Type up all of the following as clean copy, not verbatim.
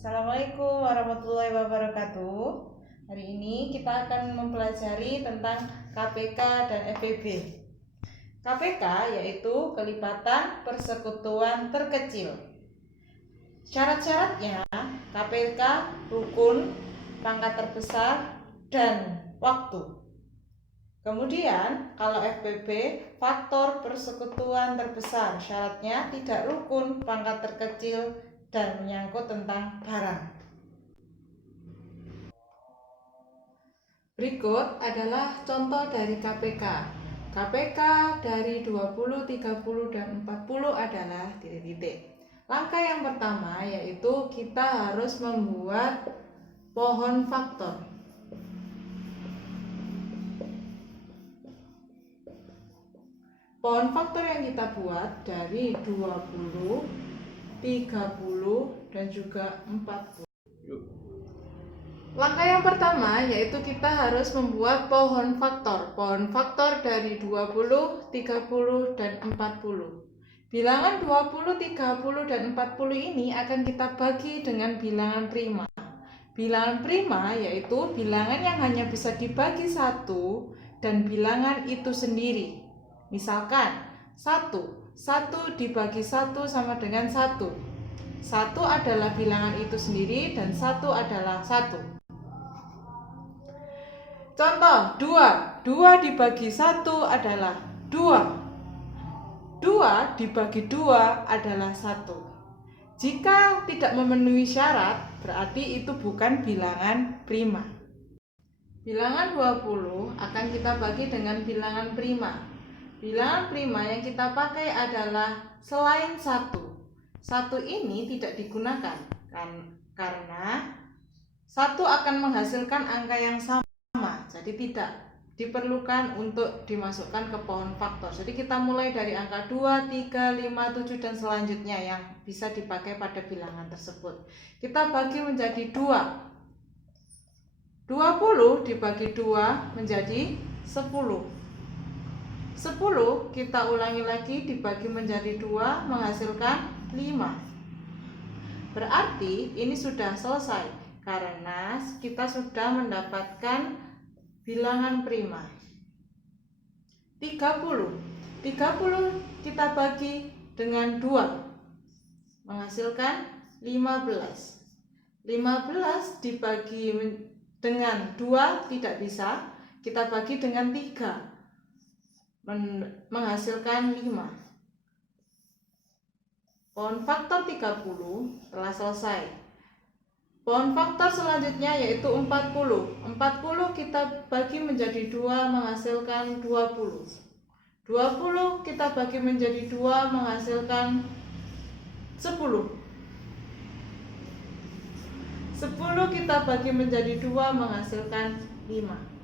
Assalamualaikum warahmatullahi wabarakatuh. Hari ini kita akan mempelajari tentang KPK dan FPB. KPK yaitu kelipatan persekutuan terkecil. Syarat-syaratnya KPK rukun, pangkat terbesar, dan waktu. Kemudian kalau FPB faktor persekutuan terbesar, syaratnya tidak rukun, pangkat terkecil, dan menyangkut tentang barang. Berikut adalah contoh dari KPK. KPK dari 20, 30, dan 40 adalah titik-titik. Langkah yang pertama yaitu kita harus membuat pohon faktor. Pohon faktor yang kita buat dari 20, 30, dan juga 40. Langkah yang pertama yaitu kita harus membuat pohon faktor. Pohon faktor dari 20, 30, dan 40. Bilangan 20, 30, dan 40 ini akan kita bagi dengan bilangan prima. Bilangan prima yaitu bilangan yang hanya bisa dibagi satu dan bilangan itu sendiri. Misalkan 1 dibagi 1 sama dengan 1. 1 adalah bilangan itu sendiri dan 1 adalah 1. Contoh 2 dibagi 1 adalah 2. 2 dibagi 2 adalah 1. Jika tidak memenuhi syarat, berarti itu bukan bilangan prima. Bilangan 20 akan kita bagi dengan bilangan prima. Bilangan prima yang kita pakai adalah selain 1. 1 ini tidak digunakan karena 1 akan menghasilkan angka yang sama, jadi tidak diperlukan untuk dimasukkan ke pohon faktor. Jadi kita mulai dari angka 2, 3, 5, 7 dan selanjutnya yang bisa dipakai pada bilangan tersebut. Kita bagi menjadi 2. 20 dibagi 2 menjadi 10. 10 kita ulangi lagi dibagi menjadi 2 menghasilkan 5. Berarti ini sudah selesai karena kita sudah mendapatkan bilangan prima. 30 kita bagi dengan 2 menghasilkan 15. 15 dibagi dengan 2 tidak bisa, kita bagi dengan 3 menghasilkan 5. Pohon faktor 30 telah selesai. Pohon faktor selanjutnya yaitu 40. 40 kita bagi menjadi 2 menghasilkan 20. 20 kita bagi menjadi 2 menghasilkan 10. 10 kita bagi menjadi 2 menghasilkan 5.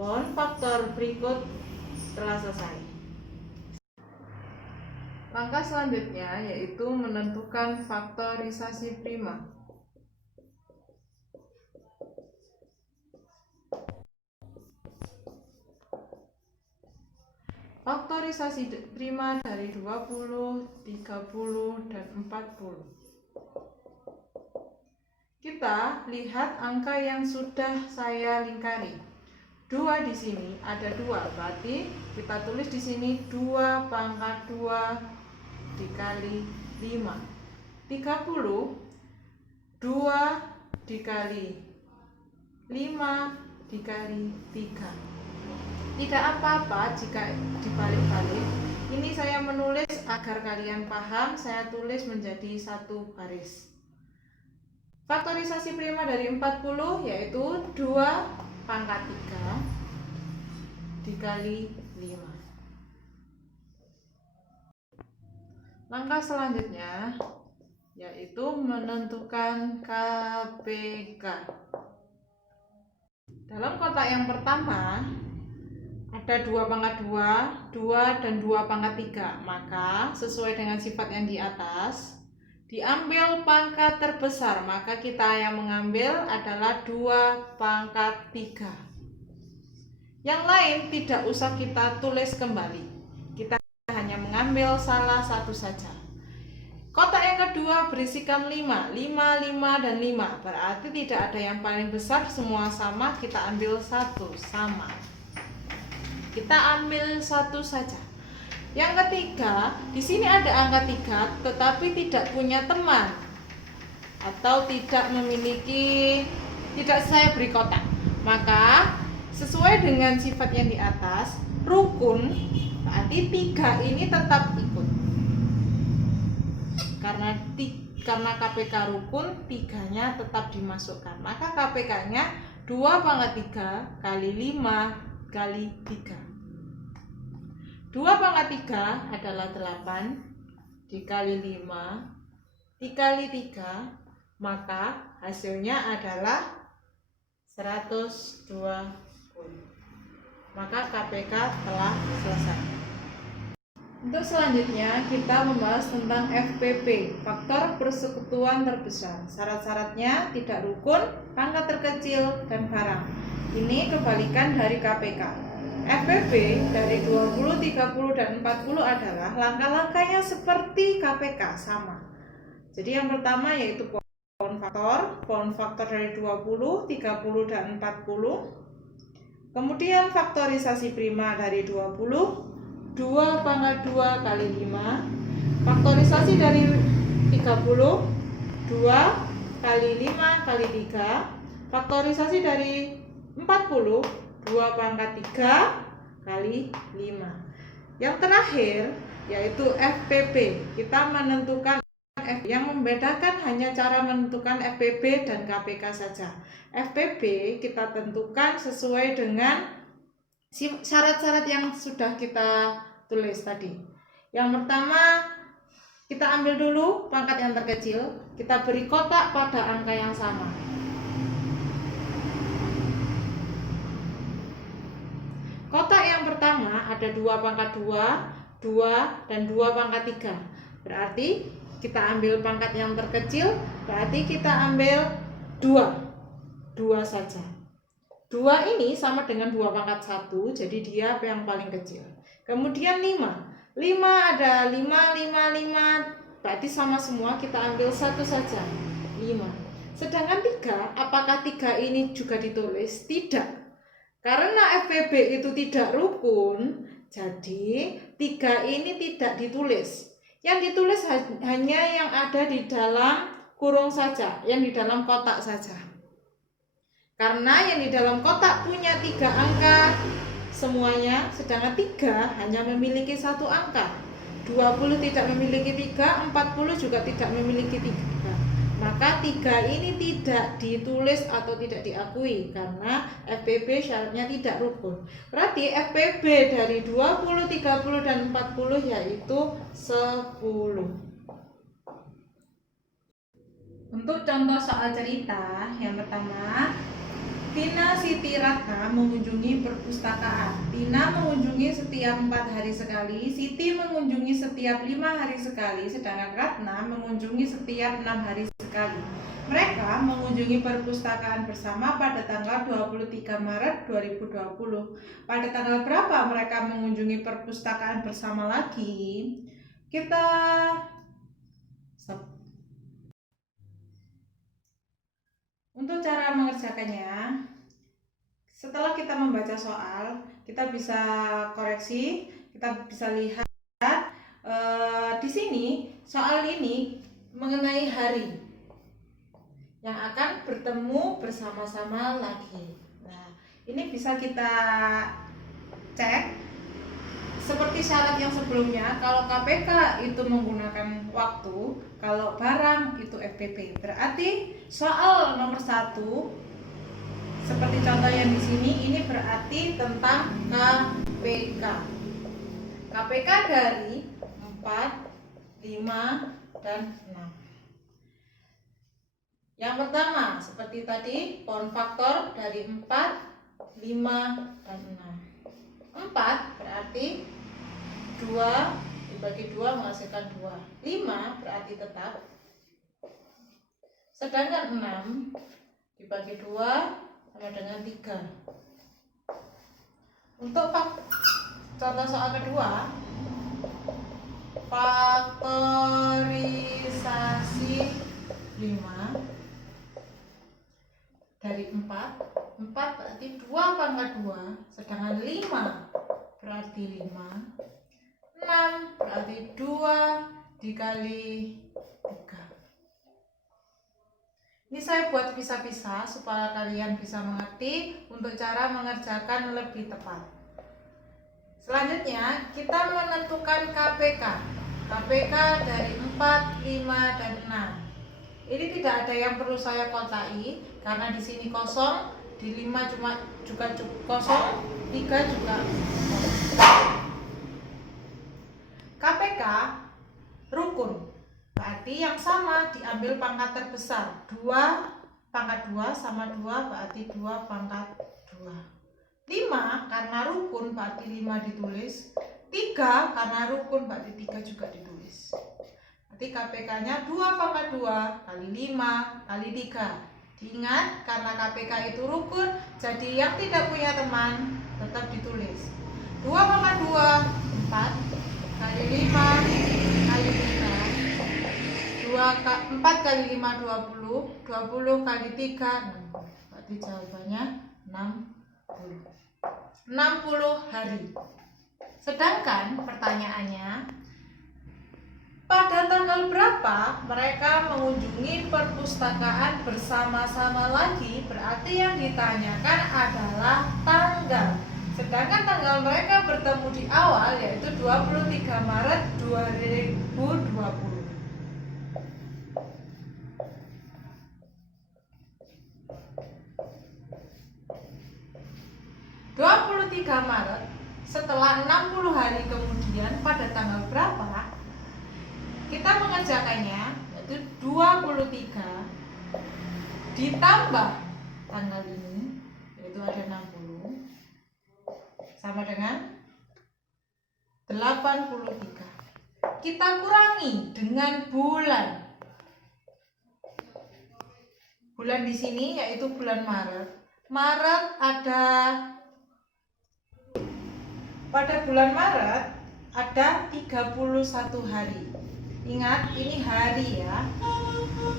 Pohon faktor berikut telah selesai. Langkah selanjutnya yaitu menentukan faktorisasi prima. Faktorisasi prima dari 20, 30, dan 40. Kita lihat angka yang sudah saya lingkari. 2 di sini ada 2, berarti kita tulis di sini 2 pangkat 2 dikali 5. 30 2 dikali 5 dikali 3. Tidak apa-apa jika dibalik-balik. Ini saya menulis agar kalian paham, saya tulis menjadi satu baris. Faktorisasi prima dari 40 yaitu 2 pangkat 3 dikali 5. Langkah selanjutnya yaitu menentukan KPK. Dalam kotak yang pertama ada 2 pangkat 2, 2 dan 2 pangkat 3. Maka sesuai dengan sifat yang di atas, diambil pangkat terbesar, maka kita yang mengambil adalah 2 pangkat 3. Yang lain tidak usah kita tulis kembali, kita hanya mengambil salah satu saja. Kotak yang kedua berisikan 5, 5, 5, dan 5. Berarti tidak ada yang paling besar, semua sama. Kita ambil satu, sama. Kita ambil satu saja. Yang ketiga, di sini ada angka 3, tetapi tidak punya teman atau tidak memiliki, tidak saya beri kotak. Maka sesuai dengan sifat yang di atas, rukun, berarti 3 ini tetap ikut. Karena KPK rukun, 3-nya tetap dimasukkan. Maka KPK-nya 2/3 kali 5 kali 3. 2/3 adalah 8 dikali 5 dikali 3, maka hasilnya adalah 120. Maka KPK telah selesai. Untuk selanjutnya kita membahas tentang FPP, faktor persekutuan terbesar. Syarat-syaratnya tidak rukun, pangkat terkecil, dan barang. Ini kebalikan dari KPK. FPP dari 20, 30, dan 40 adalah langkah-langkahnya seperti KPK, sama. Jadi yang pertama yaitu pohon faktor dari 20, 30, dan 40. Kemudian faktorisasi prima dari 20, 2/2 kali 5. Faktorisasi dari 30, 2 kali 5 kali 3. Faktorisasi dari 40, 2/3 kali 5. Yang terakhir yaitu FPP. Kita menentukan yang membedakan hanya cara menentukan FPP dan KPK saja. FPP kita tentukan sesuai dengan syarat-syarat yang sudah kita tulis tadi. Yang pertama, kita ambil dulu pangkat yang terkecil, kita beri kotak pada angka yang sama. Kotak yang pertama ada 2/2, 2, dan 2/3. Berarti kita ambil pangkat yang terkecil, berarti kita ambil 2 saja. 2 ini sama dengan 2/1, jadi dia yang paling kecil. Kemudian 5 ada 5, 5, 5, berarti sama semua, kita ambil satu saja, 5. Sedangkan 3, apakah 3 ini juga ditulis? Tidak. Karena FPB itu tidak rukun, jadi 3 ini tidak ditulis. Yang ditulis hanya yang ada di dalam kurung saja, yang di dalam kotak saja. Karena yang di dalam kotak punya 3 angka semuanya, sedangkan 3 hanya memiliki 1 angka. 20 tidak memiliki 3, 40 juga tidak memiliki 3. Maka 3 ini tidak ditulis atau tidak diakui karena FPB syaratnya tidak rukun. Berarti FPB dari 20, 30, dan 40 yaitu 10. Untuk contoh soal cerita, yang pertama, Tina, Siti, Ratna mengunjungi perpustakaan. Tina mengunjungi setiap 4 hari sekali, Siti mengunjungi setiap 5 hari sekali, sedangkan Ratna mengunjungi setiap 6 hari sekali. Mereka mengunjungi perpustakaan bersama pada tanggal 23 Maret 2020. Pada tanggal berapa mereka mengunjungi perpustakaan bersama lagi? Untuk cara mengerjakannya, setelah kita membaca soal, kita bisa koreksi, kita bisa lihat di sini soal ini mengenai hari yang akan bertemu bersama-sama lagi. Nah, ini bisa kita cek seperti syarat yang sebelumnya. Kalau KPK itu menggunakan waktu, kalau barang itu FPP. Berarti soal nomor 1 seperti contoh yang di sini, ini berarti tentang KPK. KPK dari 4, 5, dan 6. Yang pertama, seperti tadi, pohon faktor dari 4, 5, dan 6. 4 berarti 2 dibagi 2 menghasilkan 2. 5 berarti tetap. Sedangkan 6 dibagi 2 sama dengan 3. Untuk contoh soal kedua, faktorisasi 5 dari 4 berarti 2 pangkat 2, sedangkan 5 berarti 5, 6 berarti 2 dikali 3. Ini saya buat pisah-pisah supaya kalian bisa mengerti untuk cara mengerjakan lebih tepat. Selanjutnya kita menentukan KPK. KPK dari 4, 5, dan 6. Ini tidak ada yang perlu saya kotai karena di sini kosong, di 5 juga kosong, 3 juga kosong. KPK rukun. Berarti yang sama diambil pangkat terbesar. 2 pangkat 2 sama 2 berarti 2 pangkat 2. 5 karena rukun berarti 5 ditulis. 3 karena rukun berarti 3 juga ditulis. Berarti KPK-nya 2 pangkat 2 kali 5 kali 3. Diingat karena KPK itu rukun, jadi yang tidak punya teman tetap ditulis. 2 pangkat 2 4 kali 5 kali 3. 4 kali 5 20, 20 kali 3 60. Berarti jawabannya 60. 60 hari. Sedangkan pertanyaannya, pada tanggal berapa mereka mengunjungi perpustakaan bersama-sama lagi? Berarti yang ditanyakan adalah tanggal. Sedangkan tanggal mereka bertemu di awal yaitu 23 Maret 2020. 23 Maret setelah 60 hari kemudian pada tanggal berapa? Kita mengerjakannya yaitu 23 ditambah tanggal ini yaitu ada 60 sama dengan 83. Kita kurangi dengan bulan. Bulan di sini yaitu bulan Maret. Maret ada pada bulan Maret ada 31 hari. Ingat ini hari ya.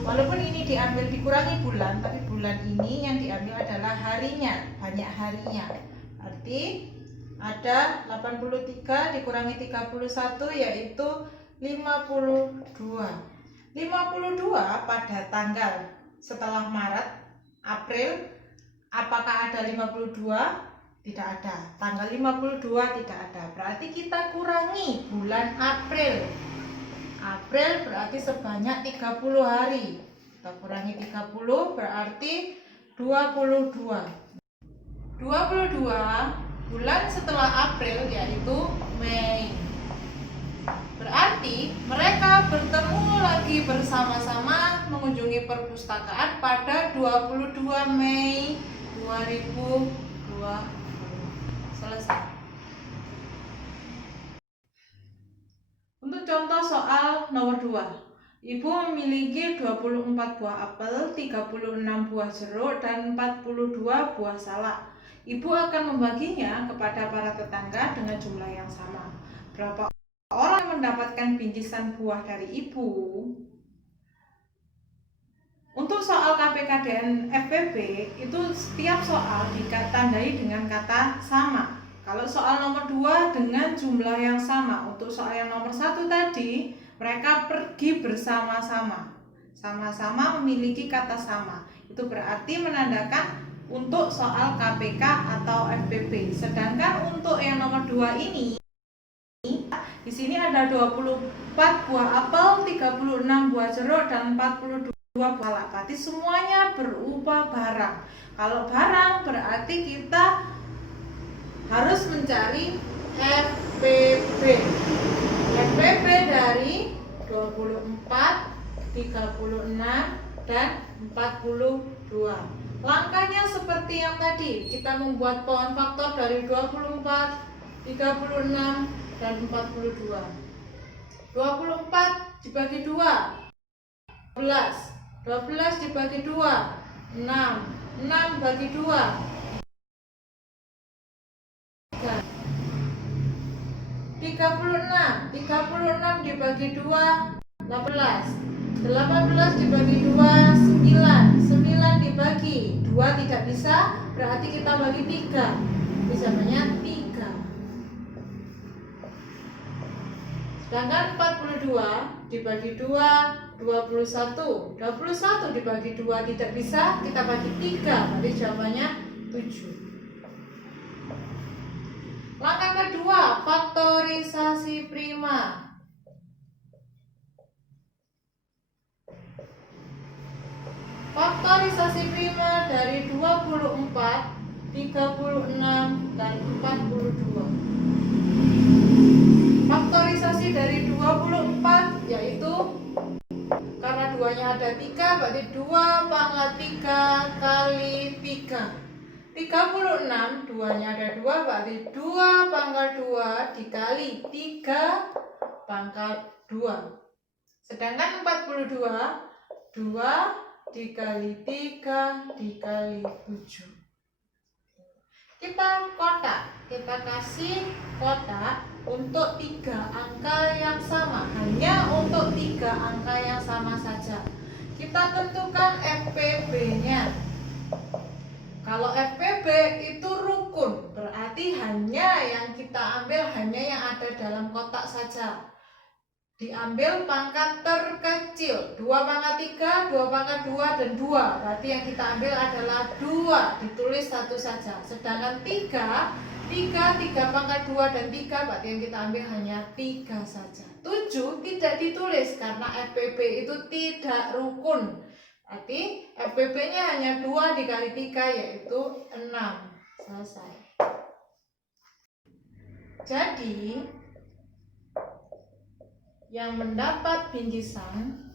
Walaupun ini diambil dikurangi bulan, tapi bulan ini yang diambil adalah harinya, banyak harinya. Arti ada 83 dikurangi 31 yaitu 52. 52 pada tanggal setelah Maret, April, apakah ada 52? Tidak ada. Tanggal 52 tidak ada. Berarti kita kurangi bulan April. April berarti sebanyak 30 hari. Kita kurangi 30 berarti 22. 22 bulan setelah April yaitu Mei. Berarti mereka bertemu lagi bersama-sama mengunjungi perpustakaan pada 22 Mei 2020. Selesai. Untuk contoh soal nomor 2. Ibu memiliki 24 buah apel, 36 buah jeruk, dan 42 buah salak. Ibu akan membaginya kepada para tetangga dengan jumlah yang sama. Berapa orang mendapatkan bingkisan buah dari ibu? Untuk soal KPK dan FPB itu setiap soal ditandai dengan kata sama. Kalau soal nomor 2 dengan jumlah yang sama. Untuk soal yang nomor 1 tadi mereka pergi bersama-sama. Sama-sama memiliki kata sama. Itu berarti menandakan untuk soal KPK atau FPB. Sedangkan untuk yang nomor 2 ini di sini ada 24 buah apel, 36 buah jeruk, dan 42 buah salak. Berarti semuanya berupa barang. Kalau barang berarti kita harus mencari FPB. FPB dari 24, 36, dan 42. Langkahnya seperti yang tadi. Kita membuat pohon faktor dari 24, 36, dan 42. 24 dibagi 2, 12. 12 dibagi 2, 6. 6 bagi 2, 3 36. 36 dibagi 2, 18. 18 dibagi 2, 9. 9 dibagi 2 tidak bisa, berarti kita bagi 3. Bisa banyak 3. Sedangkan 42 dibagi 2, 21. 21 dibagi 2 tidak bisa, kita bagi 3, berarti jawabannya 7. Langkah kedua, faktorisasi prima. Faktorisasi prima dari 24, 36, dan 42. Faktorisasi dari 24 yaitu karena duanya ada 3, berarti 2 pangkat 3 kali 3. 36 duanya ada 2, berarti 2 pangkat 2 dikali 3 pangkat 2. Sedangkan 42, 2 dikali 3 dikali 7. Kita kotak, kita kasih kotak untuk 3 angka yang sama, hanya untuk 3 angka yang sama saja. Kita tentukan FPB-nya. Kalau FPB itu rukun, berarti hanya yang kita ambil hanya yang ada dalam kotak saja. Diambil pangkat terkecil, 2 pangkat 3, 2 pangkat 2, dan 2. Berarti yang kita ambil adalah 2, ditulis 1 saja. Sedangkan 3 pangkat 2 dan 3, berarti yang kita ambil hanya 3 saja. 7 tidak ditulis karena FPB itu tidak rukun. Berarti FPB-nya hanya 2 dikali 3 yaitu 6. Selesai. Jadi yang mendapat bingkisan